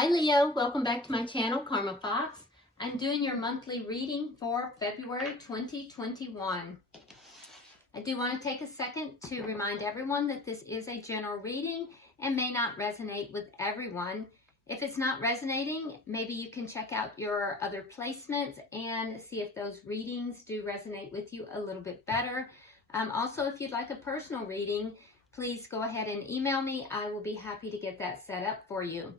Hi Leo, welcome back to my channel, Karma Fox. I'm doing your monthly reading for February 2021. I do want to take a second to remind everyone that this is a general reading and may not resonate with everyone. If it's not resonating, maybe you can check out your other placements and see if those readings do resonate with you a little bit better. Also, if you'd like a personal reading, please go ahead and email me. I will be happy to get that set up for you.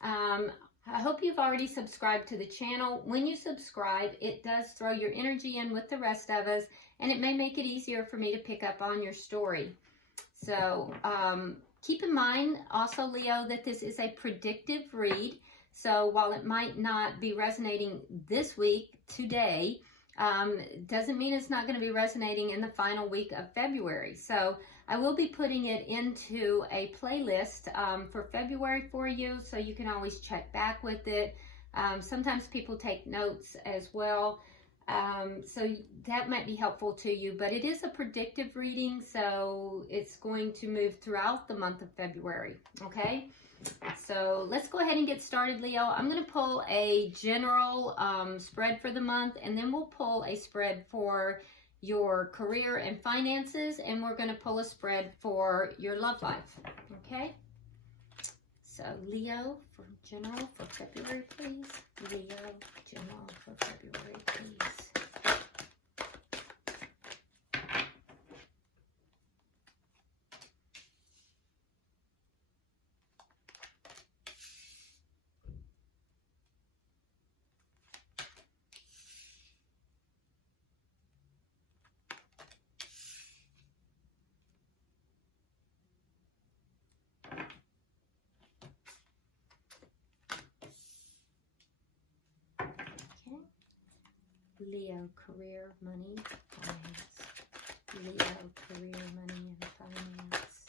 I hope you've already subscribed to the channel. When you subscribe, it does throw your energy in with the rest of us, and it may make it easier for me to pick up on your story. So keep in mind also, Leo, that this is a predictive read. So while it might not be resonating this week, today, doesn't mean it's not going to be resonating in the final week of February. So I will be putting it into a playlist for February for you, so you can always check back with it. Sometimes people take notes as well, so that might be helpful to you. But it is a predictive reading, so it's going to move throughout the month of February, okay? So let's go ahead and get started, Leo. I'm going to pull a general spread for the month, and then we'll pull a spread for your career and finances, and we're going to pull a spread for your love life, okay? So Leo for general for February, please. Leo general for February, please. Leo, career, money, finance. Leo, career, money, and finance.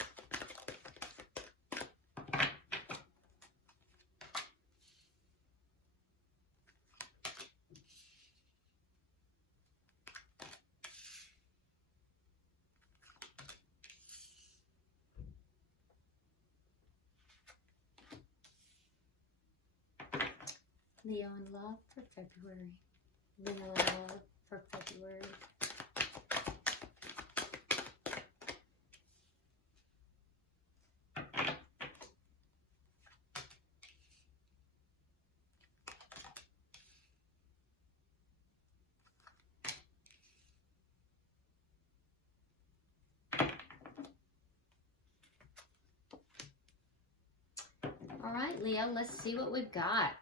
Leo in love for February. Leo in love for February. All right, Leo, let's see what we've got.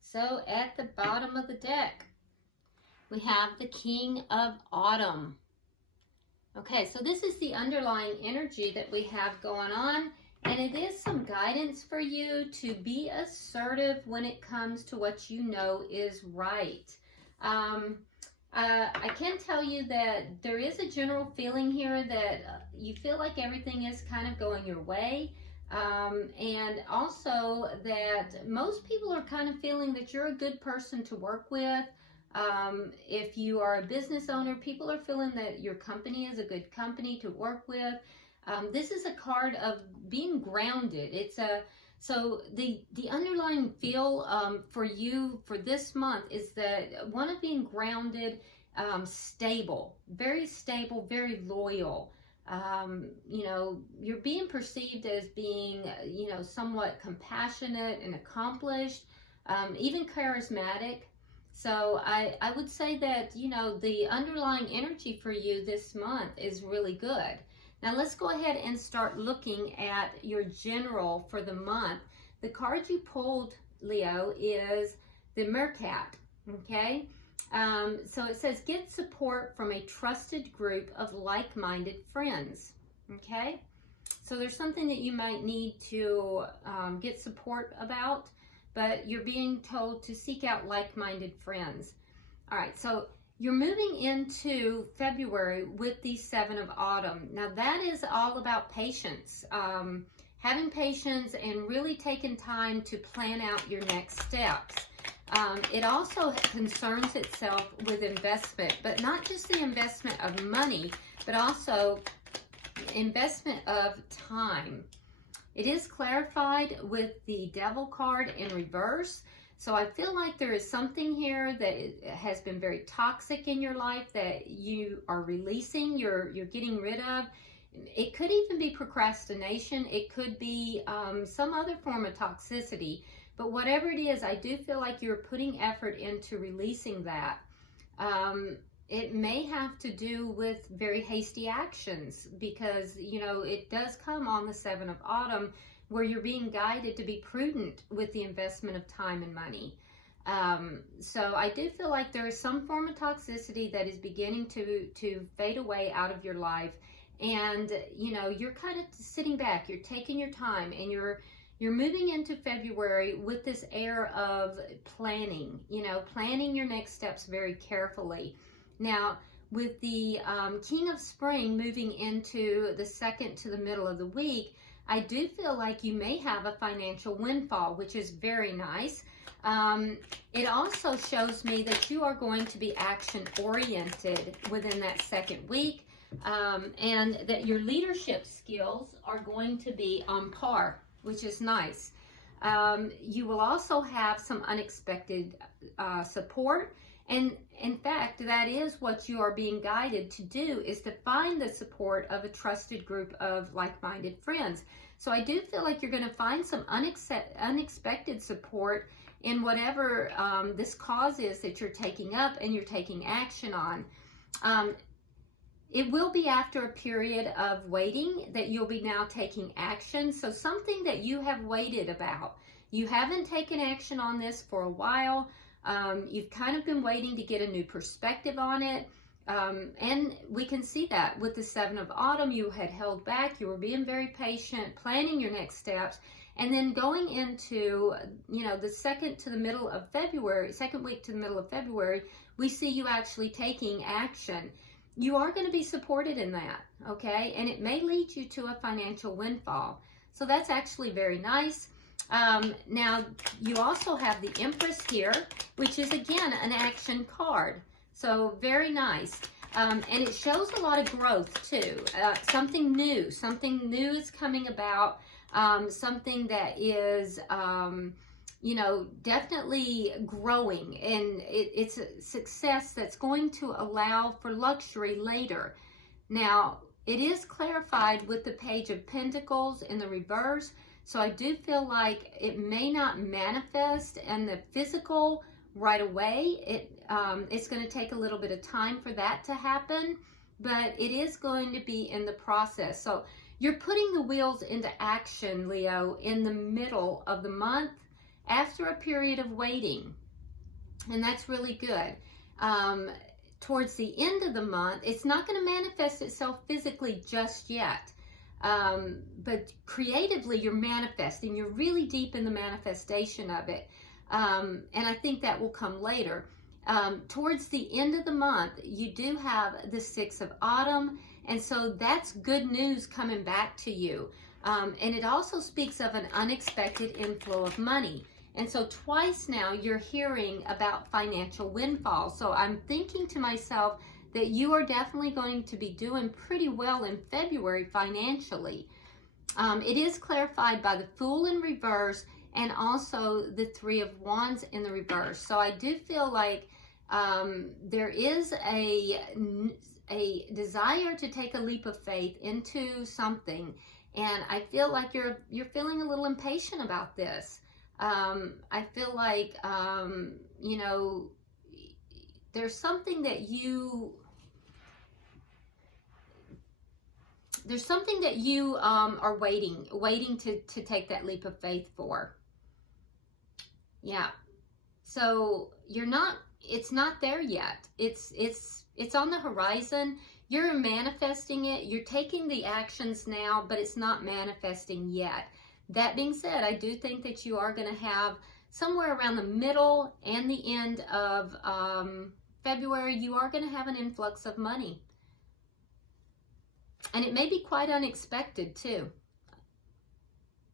So at the bottom of the deck, we have the King of Autumn. Okay, so this is the underlying energy that we have going on, and it is some guidance for you to be assertive when it comes to what you know is right. I can tell you that there is a general feeling here that you feel like everything is kind of going your way. And also that most people are kind of feeling that you're a good person to work with. If you are a business owner, people are feeling that your company is a good company to work with. This is a card of being grounded. So the underlying feel for you for this month is that one of being grounded, stable, very loyal. You know, you're being perceived as being, you know, somewhat compassionate and accomplished, even charismatic. So I would say that, you know, the underlying energy for you this month is really good. Now let's go ahead and start looking at your general for the month. The card you pulled, Leo, is the Meerkat, okay? So it says, get support from a trusted group of like-minded friends, okay? So there's something that you might need to get support about, but you're being told to seek out like-minded friends. All right, so you're moving into February with the Seven of Autumn. Now that is all about patience, having patience and really taking time to plan out your next steps. It also concerns itself with investment, but not just the investment of money, but also investment of time. It is clarified with the Devil card in reverse. So I feel like there is something here that has been very toxic in your life that you are releasing, you're getting rid of. It could even be procrastination. It could be some other form of toxicity. But whatever it is, I do feel like you're putting effort into releasing that. It may have to do with very hasty actions because, you know, it does come on the 7 of Autumn where you're being guided to be prudent with the investment of time and money. So I do feel like there is some form of toxicity that is beginning to fade away out of your life. And, you know, you're kind of sitting back, you're taking your time, and you're moving into February with this air of planning, you know, planning your next steps very carefully. Now, with the King of Spring moving into the second to the middle of the week, I do feel like you may have a financial windfall, which is very nice. It also shows me that you are going to be action-oriented within that second week, and that your leadership skills are going to be on par, which is nice. You will also have some unexpected support. And in fact, that is what you are being guided to do, is to find the support of a trusted group of like-minded friends. So I do feel like you're going to find some unexpected support in whatever this cause is that you're taking up and you're taking action on. It will be after a period of waiting that you'll be now taking action. So something that you have waited about. You haven't taken action on this for a while. You've kind of been waiting to get a new perspective on it. And we can see that with the 7 of Autumn, you had held back, you were being very patient, planning your next steps, and then going into, you know, the second week to the middle of February, we see you actually taking action. You are going to be supported in that, okay? And it may lead you to a financial windfall. So that's actually very nice. Now, you also have the Empress here, which is, again, an action card. So very nice. And it shows a lot of growth, too. Something new is coming about. Something that is, you know, definitely growing. And it's a success that's going to allow for luxury later. Now, it is clarified with the Page of Pentacles in the reverse. So I do feel like it may not manifest in the physical right away. It's going to take a little bit of time for that to happen, but it is going to be in the process. So you're putting the wheels into action, Leo, in the middle of the month after a period of waiting. And that's really good. Towards the end of the month, it's not going to manifest itself physically just yet. But creatively, you're manifesting. You're really deep in the manifestation of it. And I think that will come later. Towards the end of the month, you do have the 6 of Autumn. And so that's good news coming back to you. And it also speaks of an unexpected inflow of money. And so twice now you're hearing about financial windfall. So I'm thinking to myself that you are definitely going to be doing pretty well in February financially. It is clarified by the Fool in reverse and also the 3 of Wands in the reverse. So I do feel like there is a desire to take a leap of faith into something. And I feel like you're feeling a little impatient about this. I feel like, you know, there's something that you are waiting to take that leap of faith for. Yeah. So it's not there yet. It's on the horizon. You're manifesting it. You're taking the actions now, but it's not manifesting yet. That being said, I do think that you are going to have somewhere around the middle and the end of February, you are going to have an influx of money. And it may be quite unexpected too.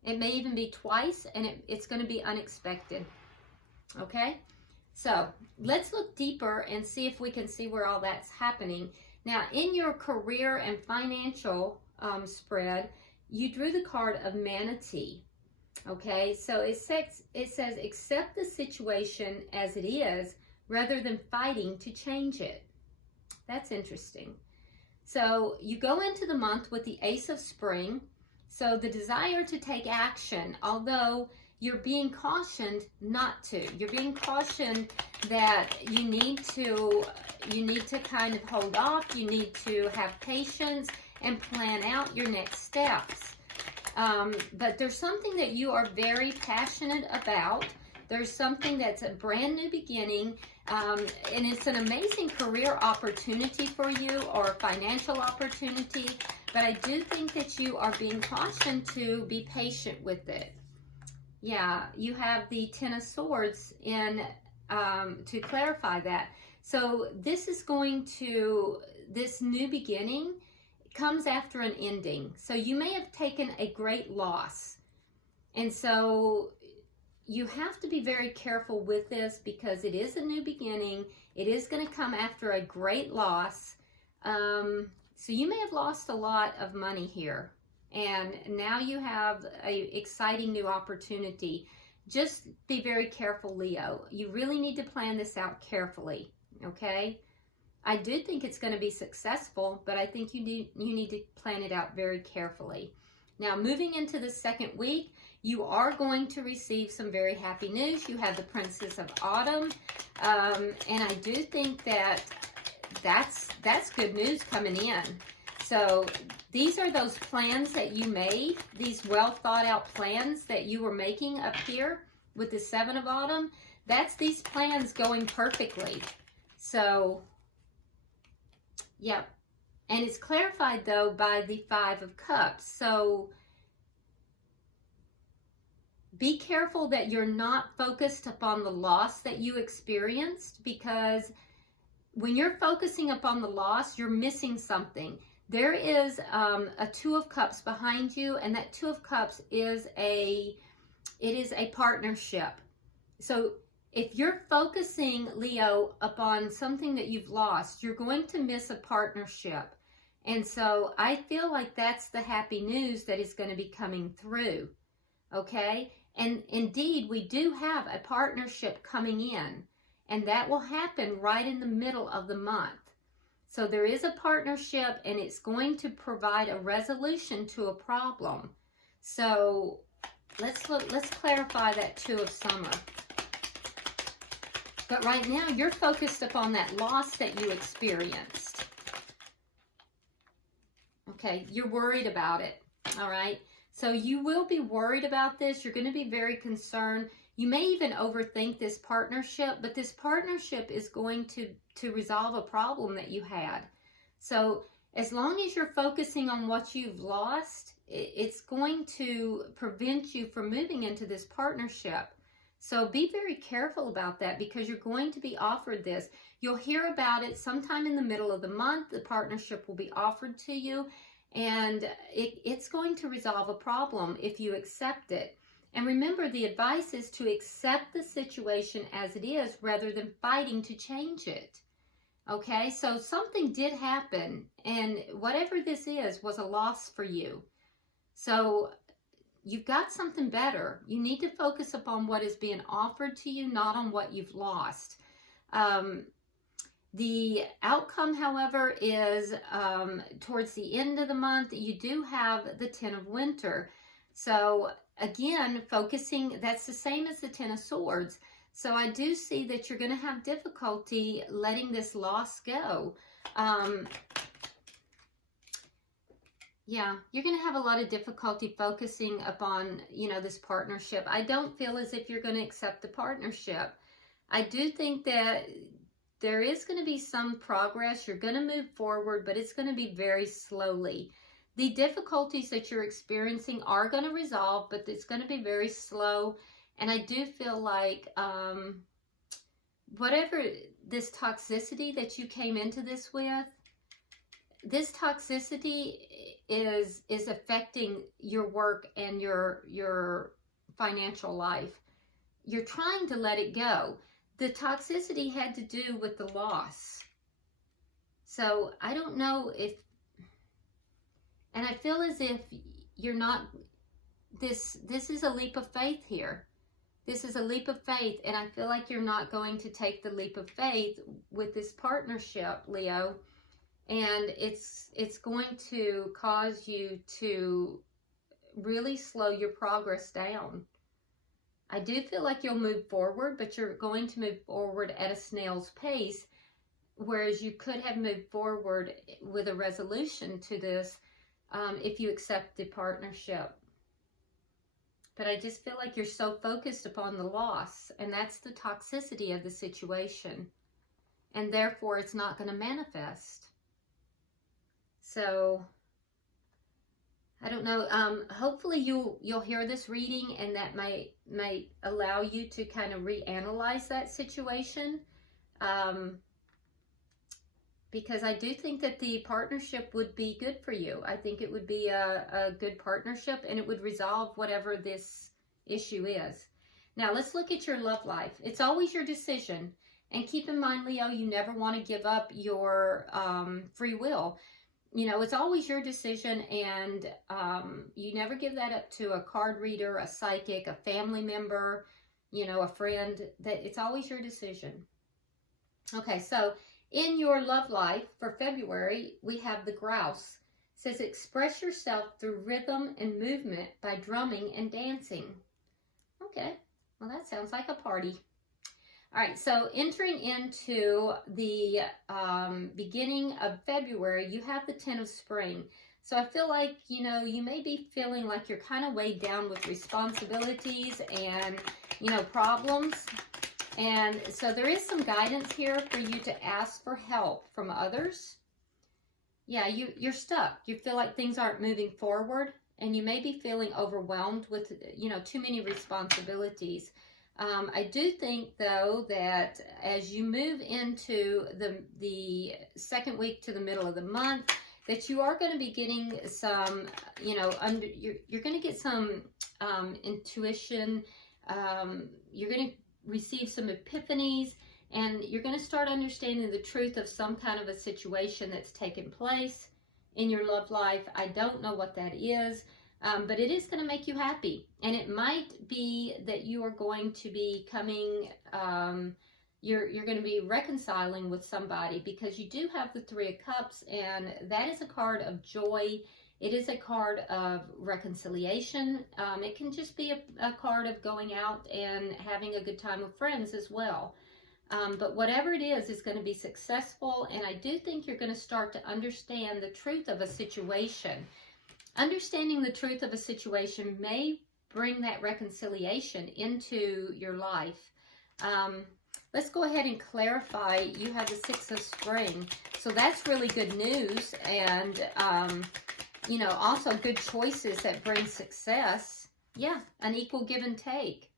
It may even be twice, and it's going to be unexpected. Okay? So let's look deeper and see if we can see where all that's happening. Now, in your career and financial spread, you drew the card of manatee. Okay, so it says accept the situation as it is rather than fighting to change it. That's interesting. So you go into the month with the Ace of Spring. So the desire to take action, although you're being cautioned not to. You're being cautioned that you need to kind of hold off. You need to have patience and plan out your next steps. But there's something that you are very passionate about. There's something that's a brand new beginning, and it's an amazing career opportunity for you or financial opportunity. But I do think that you are being cautioned to be patient with it. Yeah, you have the Ten of Swords in to clarify that. So this new beginning comes after an ending. So you may have taken a great loss. And so you have to be very careful with this because it is a new beginning. It is going to come after a great loss. So you may have lost a lot of money here. And now you have an exciting new opportunity. Just be very careful, Leo. You really need to plan this out carefully, okay? I do think it's going to be successful, but I think you need to plan it out very carefully. Now, moving into the second week, you are going to receive some very happy news. You have the Princess of Autumn, and I do think that that's good news coming in. So these are those plans that you made, these well thought out plans that you were making up here with the Seven of Autumn. That's these plans going perfectly. So, yep. And it's clarified though by the Five of Cups. So be careful that you're not focused upon the loss that you experienced, because when you're focusing upon the loss, you're missing something. There is a Two of Cups behind you, and that Two of Cups is a partnership. So if you're focusing, Leo, upon something that you've lost, you're going to miss a partnership. And so I feel like that's the happy news that is going to be coming through. Okay? And indeed, we do have a partnership coming in, and that will happen right in the middle of the month. So there is a partnership, and it's going to provide a resolution to a problem. So let's clarify that Two of Summer. But right now, you're focused upon that loss that you experienced. Okay, you're worried about it, all right? So you will be worried about this. You're going to be very concerned. You may even overthink this partnership, but this partnership is going to resolve a problem that you had. So as long as you're focusing on what you've lost, it's going to prevent you from moving into this partnership. So be very careful about that, because you're going to be offered this. You'll hear about it sometime in the middle of the month. The partnership will be offered to you, and it's going to resolve a problem if you accept it. And remember, the advice is to accept the situation as it is rather than fighting to change it. Okay, so something did happen, and whatever this is was a loss for you. So you've got something better. You need to focus upon what is being offered to you, not on what you've lost. The outcome, however, is towards the end of the month, you do have the Ten of Winter. So again, focusing, that's the same as the Ten of Swords. So I do see that you're going to have difficulty letting this loss go. Yeah, you're going to have a lot of difficulty focusing upon, this partnership. I don't feel as if you're going to accept the partnership. I do think that there is going to be some progress. You're going to move forward, but it's going to be very slowly. The difficulties that you're experiencing are going to resolve, but it's going to be very slow. And I do feel like whatever this toxicity that you came into this with, this toxicity is affecting your work and your financial life. You're trying to let it go. The toxicity had to do with the loss. So I don't know if, and I feel as if you're not, this is a leap of faith here. This is a leap of faith, and I feel like you're not going to take the leap of faith with this partnership, Leo, and it's going to cause you to really slow your progress down. I do feel like you'll move forward, but you're going to move forward at a snail's pace, whereas you could have moved forward with a resolution to this if you accept the partnership. But I just feel like you're so focused upon the loss, and that's the toxicity of the situation, and therefore it's not going to manifest. So I don't know. Hopefully you'll hear this reading, and that might allow you to kind of reanalyze that situation. Because I do think that the partnership would be good for you. I think it would be a good partnership, and it would resolve whatever this issue is. Now, let's look at your love life. It's always your decision. And keep in mind, Leo, you never want to give up your free will. You know, it's always your decision, and you never give that up to a card reader, a psychic, a family member, you know, a friend. That it's always your decision. Okay, so in your love life for February, we have the grouse. It says, express yourself through rhythm and movement by drumming and dancing. Okay, well, that sounds like a party. All right, so entering into the beginning of February, you have the 10 of spring. So I feel like, you know, you may be feeling like you're kind of weighed down with responsibilities and, you know, problems. And so there is some guidance here for you to ask for help from others. Yeah, you're stuck. You feel like things aren't moving forward, and you may be feeling overwhelmed with, you know, too many responsibilities. I do think, though, that as you move into the second week to the middle of the month, that you are going to be getting some, you know, you're going to get some intuition. You're going to receive some epiphanies, and you're going to start understanding the truth of some kind of a situation that's taken place in your love life. I don't know what that is, but it is going to make you happy. And it might be that you are going to be coming, you're going to be reconciling with somebody, because you do have the 3 of Cups, and that is a card of joy. It is a card of reconciliation. It can just be a card of going out and having a good time with friends as well. But whatever it is going to be successful, and I do think you're going to start to understand the truth of a situation. Understanding the truth of a situation may bring that reconciliation into your life. Let's go ahead and clarify. You have the 6 of spring, so that's really good news, and you know, also good choices that bring success. Yeah, an equal give and take.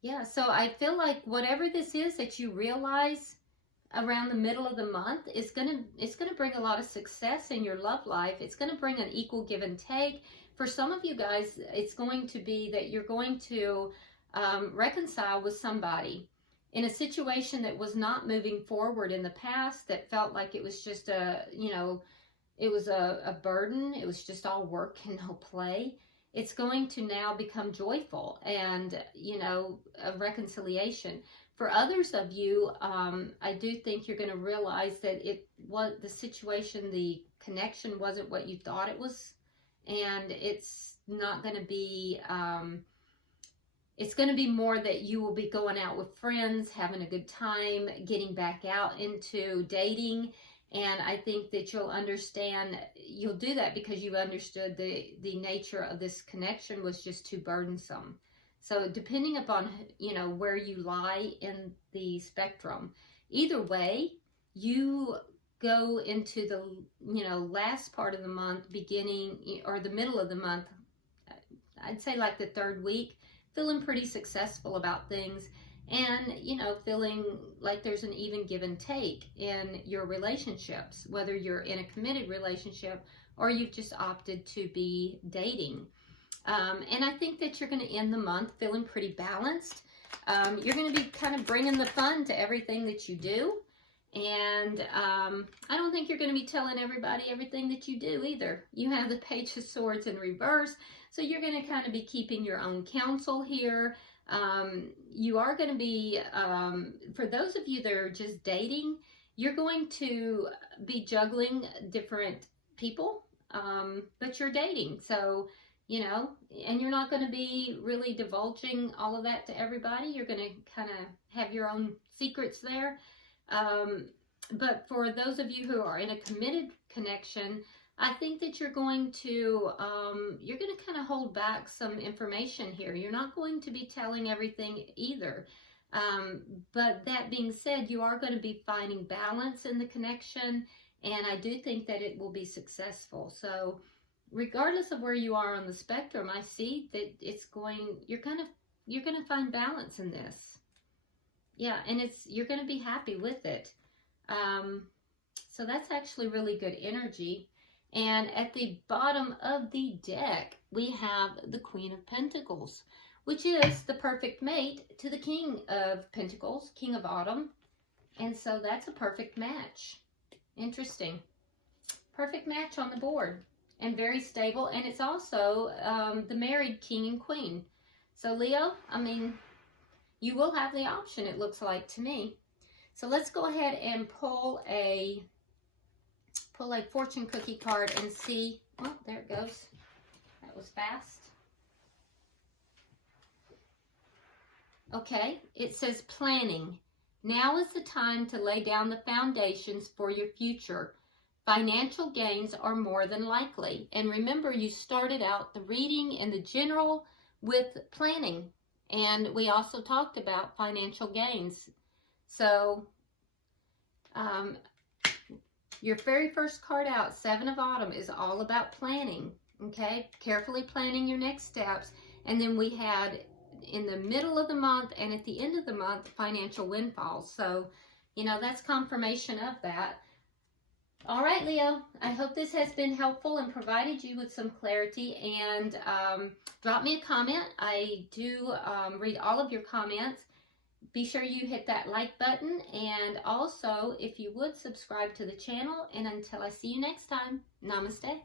Yeah, so I feel like whatever this is that you realize around the middle of the month it's gonna bring a lot of success in your love life. It's gonna bring an equal give and take. For some of you guys, it's going to be that you're going to reconcile with somebody in a situation that was not moving forward in the past, that felt like it was just a, you know, it was a burden. It was just all work and no play. It's going to now become joyful and, you know, a reconciliation. For others of you, I do think you're going to realize that the situation, the connection wasn't what you thought it was. And it's not going to be, it's going to be more that you will be going out with friends, having a good time, getting back out into dating. And I think that you'll understand, you'll do that because you understood the nature of this connection was just too burdensome. So depending upon, you know, where you lie in the spectrum, either way, you go into the, you know, last part of the month, beginning, or the middle of the month, I'd say like the 3rd week, feeling pretty successful about things. And, you know, feeling like there's an even give and take in your relationships, whether you're in a committed relationship or you've just opted to be dating. And I think that you're going to end the month feeling pretty balanced. You're going to be kind of bringing the fun to everything that you do. And I don't think you're going to be telling everybody everything that you do either. You have the Page of Swords in reverse, so you're going to kind of be keeping your own counsel here. You are going to be, for those of you that are just dating, you're going to be juggling different people, but you're dating. So, you know, and you're not going to be really divulging all of that to everybody. You're going to kind of have your own secrets there. But for those of you who are in a committed connection, I think that you're going to kind of hold back some information here. You're not going to be telling everything either. But that being said, you are going to be finding balance in the connection, and I do think that it will be successful. So regardless of where you are on the spectrum, I see that you're going to find balance in this. Yeah, and you're going to be happy with it. So that's actually really good energy. And at the bottom of the deck, we have the Queen of Pentacles, which is the perfect mate to the King of Pentacles, King of Autumn. And so that's a perfect match. Interesting. Perfect match on the board, and very stable. And it's also the married King and Queen. So Leo, I mean, you will have the option, it looks like to me. So let's go ahead and pull a fortune cookie card and see. Oh, there it goes. That was fast. Okay, it says planning. Now is the time to lay down the foundations for your future. Financial gains are more than likely. And remember, you started out the reading in the general with planning. And we also talked about financial gains. So, your very first card out, Seven of Autumn, is all about planning, okay? Carefully planning your next steps. And then we had, in the middle of the month and at the end of the month, financial windfalls. So, you know, that's confirmation of that. All right, Leo, I hope this has been helpful and provided you with some clarity. And drop me a comment. I do read all of your comments. Be sure you hit that like button, and also, if you would, subscribe to the channel. And until I see you next time, namaste.